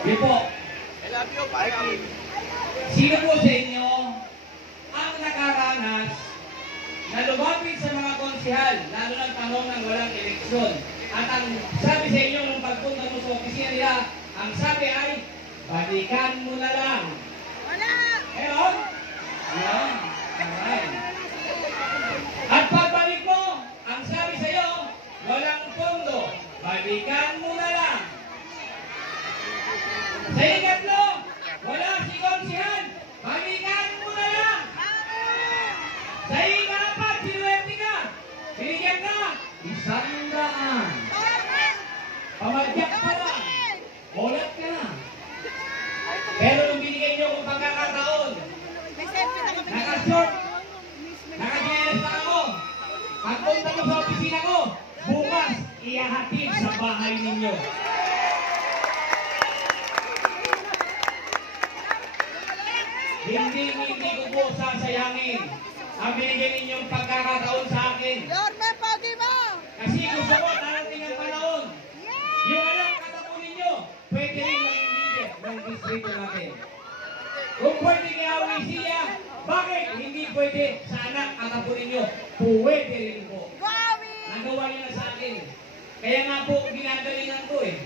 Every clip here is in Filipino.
Yun po. Sino po sa inyo ang nakaranas na lumapit sa mga konsehal, lalo ng tanong ng walang eleksyon? At ang sabi sa inyo nung pagpunta mo sa opisina nila, ang sabi ay, balikan mo na lang. Wala! Ewan? Yan. Alright. At pagbalik mo, ang sabi sa iyo, walang pondo, balikan mo na lang. Sa ikatlo, wala si konsehal, balikan mo na lang. Sa ikapat, sinuwerte ka, binigyan ka, 100. Pamadyak pa lang, ulat ka na. Pero nung binigay niyo kung pagkakataon, naka-short, naka-jeans na ako, pagpunta ko sa opisina ko, bukas, ihahatid sa bahay ninyo. Hindi ko po sasayangin ang binigay ninyong pagkakataon sa akin. Yorme, pogi mo! Kasi gusto ko darating ang panahon. Yung anak katapunin nyo, pwede rin maging leader ng distrito natin. Kung pwede kay Awisiya, bakit hindi pwede sa anak katapunin nyo? Pwede rin po. Nagawa niyo na sa akin. Kaya nga po, ginagalingan ko eh.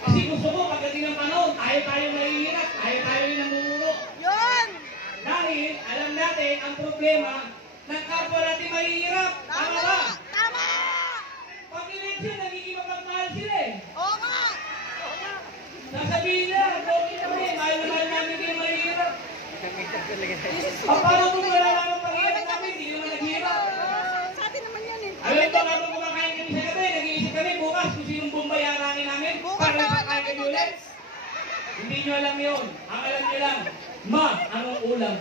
Kasi gusto ko, pagdating ng panahon, tayo mahihirap, tayo namumuno. Yun! Dahil, alam natin, ang problema, ng kapwa natin mahihirap. Tama ba? Tama! Pag eleksyon, nagiging mapagmahal sila eh. Oo nga! Sasabihin nila, okay kami, mahal na mahal namin kayo mahihirap. Paano kung wala naman panghirap namin, hindi naman naghihirap. Sa atin naman yan eh. Alam ba nga kung kumakain kami sa gabi, nag-iisip kami bukas kung sinong bumbay arangin namin para makakain kami ulit. Hindi nyo alam yun. Ang alam nyo lang, ma, anong ulam?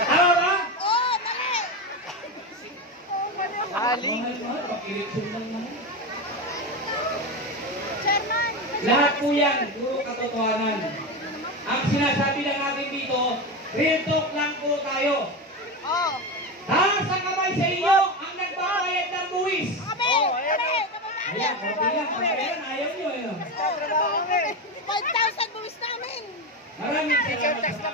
Tama ba? Oo, mali! Haling. Mahal, pag-eleksyon lang naman. Chairman! Lahat po yan, puro katotohanan. Ang sinasabi lang natin dito, real talk lang po tayo. Oo. Taas ang kamay sa inyo ang nagbabayad ng buwis. Kami! Kami! Ayan, okay lang. Pagkayan, ayaw nyo eh. 5,000 buwis namin! Maraming salamat sa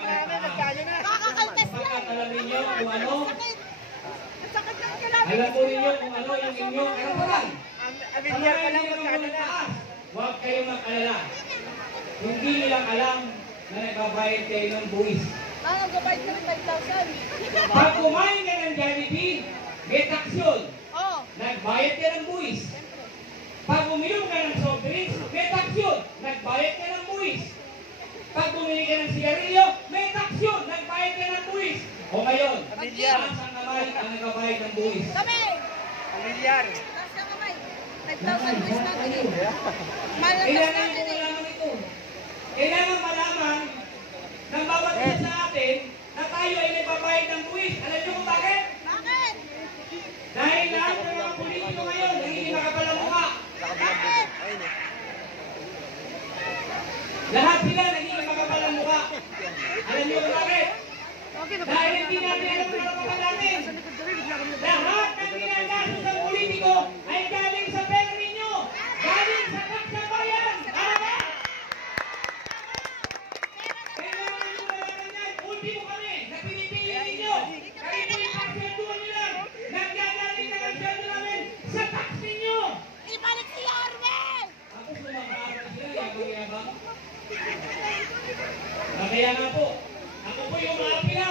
Kakakaltes lang! alam ninyo kung ano, Sakit! Ang sakit ng kailangan! alam po ninyo kung ano yung inyong karapatan. Sa mga hindi naman taas, huwag kayong mag-alala. Hindi nilang alam na nagbabayad kayo ng buwis. Nagbabayad kami 5,000. Pag kumain ka ng Jollibee, may taksyon. Oo. Nagbayad ka ng buwis. Pag uminom ka ng soft drinks, may taksyon. Nagbayad ka ng buwis. Pag bumili ka ng sigarilyo, may taksyon. Nagbayad ka ng buwis. O ngayon, taas ang kamay ang nagbabayad ng buwis. Kami! Pamilyar. Taas na kamay! 5,000 buwis natin eh. Mahal ang taas Kailangan natin ko eh. malaman ito. Kailangan malaman ng bawat isa sa atin na tayo ay nagbabayad ng buwis. Alam niyo kung bakit? Bakit? Dahil lahat ng mga politiko ngayon nagiging makapal ang mukha. Bakit? Lahat sila nagiging makapal ang mukha. Alam niyo kung bakit? Dahil hindi natin alam ang karapatan natin. Lahat ng ginagasos ng politiko ay galing sa pera ninyo. Galing sa tax ng bayan. Tama ba? Kailangan nyo malaman yan. Ultimo kami na pinipili ninyo. Kayo po yung pagsentuhan nyo lang. Nanggagaling na ang sweldo namin sa tax ninyo. Ibalik si Yorme! Tapos lumakaarap sila, yabang-yabang. Kaya nga po, ako po yung maapila.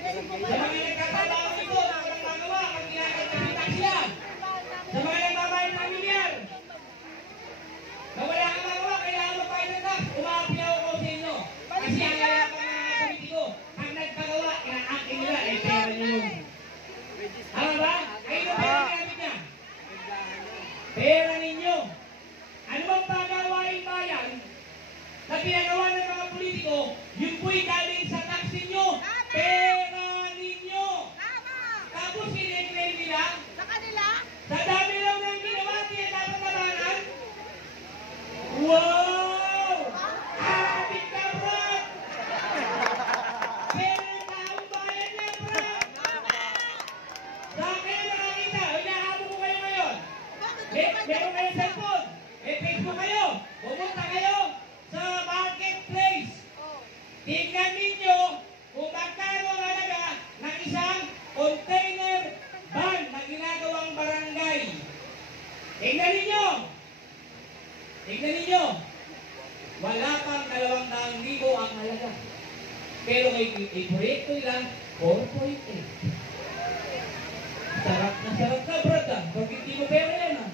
Sa mga nagkataon dito na walang magawa, pag ginagagalitan sila. Sa mga nagbabayad ng milyar. Na wala kang magawa, kailangan mo pa ng tax. Umaapila ako sa inyo. Kasi ang layapang ng mga politiko, pag nagpagawa, inaangkin nila, eh pera nyo yun. Tama ba? Kayo na pera namin niya. Pera ninyo. Ano bang pagawain bayan na ginagawa ng mga politiko, yun po'y galing sa tax ninyo. Pera ninyo. Tapos sineclaim nila, Sa kanila? sa dami lang ng ginawa, siya dapat nabanan. Wow! Ating ka, Brad! Pera ng taong bayan yan, Brad! Sa akin nakakita, hinahabol ko kayo ngayon. Meron kayong cellphone. May Facebook kayo. Pumunta kayo sa marketplace. Tingnan ninyo kung magkano ang halaga ng isang container van na ginagawang barangay. Tingnan ninyo. Tingnan ninyo. Wala pang 200,000 ang halaga. Pero may proyekto nila, 4.8. Sarap na brad ah. Pag hindi mo pera yan ah.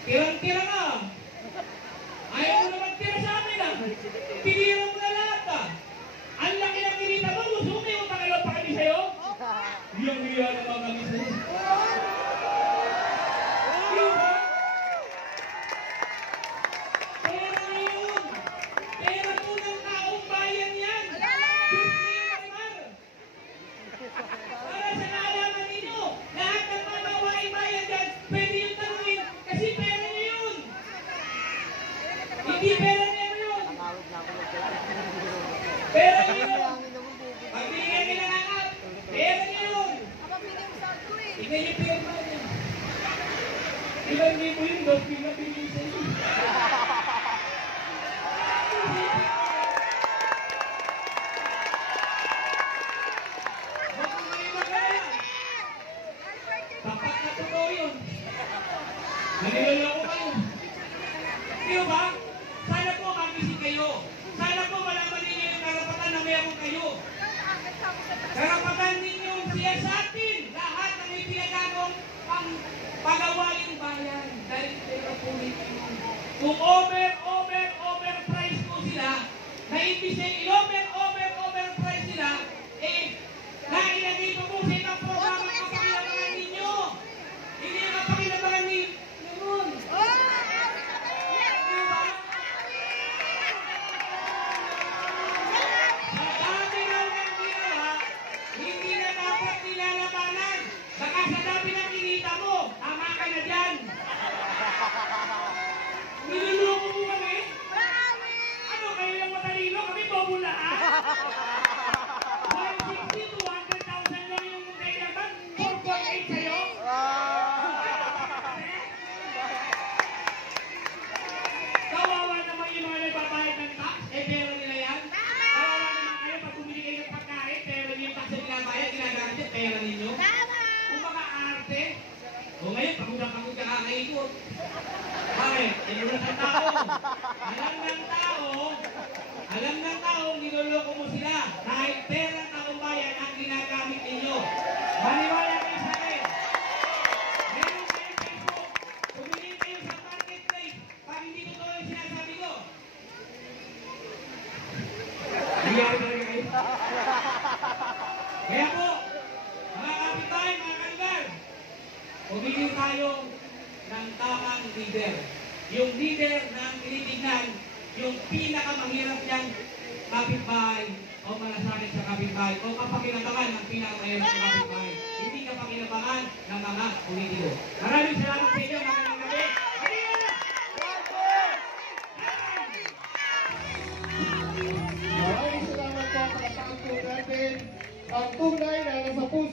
Tirang-tira ka. Ayaw mo naman tira sa amin ah. Pinira mo na lahat ah. Ang laki ng kinita mo, gusto mo yung pangalawang pa kami sa'yo? Hiyang-hiya naman kami sa'yo. Yung ba? Pera na yun. Pera po ng taong bayan yan. Diyos niyo naman. Para sa naalaman ninyo, lahat ng mga gawaing bayan dyan, pwede yung tanungin kasi pera niyo yun. Hindi pera niyo yun. Pera niyo yun. Pagbigyan nila ng app, pera niyo yun. Tingnan niyo pera niyo. Ilan libo yun, 2,000 na bilhin sa inyo. Tapat na totoo yun. Naniloloko kayo. Di ba? Sana po magising kayo. Sana po malaman ninyo yung karapatan na meron kayo. Karapatan ninyo siya sa atin. Lahat ng ipinagagawang pagawaing bayan. Dahil pera po ninyo. Kung overprice po sila, na imbis na overprice sila, nailagay po po sa ibang programa ang kapakinabangan ninyo. Hindi ang kapakinabangan ninyo. Sa dami raw ng ginawa, hindi na dapat nilalabanan. Baka sa dami ng kinita mo, tama ka na dyan. Niluloko mo kami? Ano, kayo yung matalino? Kami bobo na ha? 160 to 100,000 lang yung container bag, 4.8 sa'yo? Kawawa naman yung mga nagbabayad ng tax, pera nila yan. Kawawa naman kayo pag bumili kayo ng pagkain, pera niyo yung tax na binabayad, ginagamit yung pera ninyo. Kung maka-arte, o ngayon, pagod ka kakaikot. Bakit? Inulat ang tao. Alam ng tao, niloloko mo sila. Dahil pera ng taong bayan ang ginagamit ninyo. Maniwala kayo sa akin. Meron kayo Facebook. Pumili kayo sa marketplace. Pag hindi totoo yung sinasabi ko. Nangyari talaga kayo. Kaya po, mga kapitbahay, mga kanigar, pumili tayo ng tamang leader. Yung leader na tinitignan, yung pinakamahirap niyang kapitbahay o malasakit sa kapitbahay o kapakinabangan ng pinakamahirap sa kapitbahay. Hindi kapakinabangan ng mga politiko. Maraming salamat sa inyo mga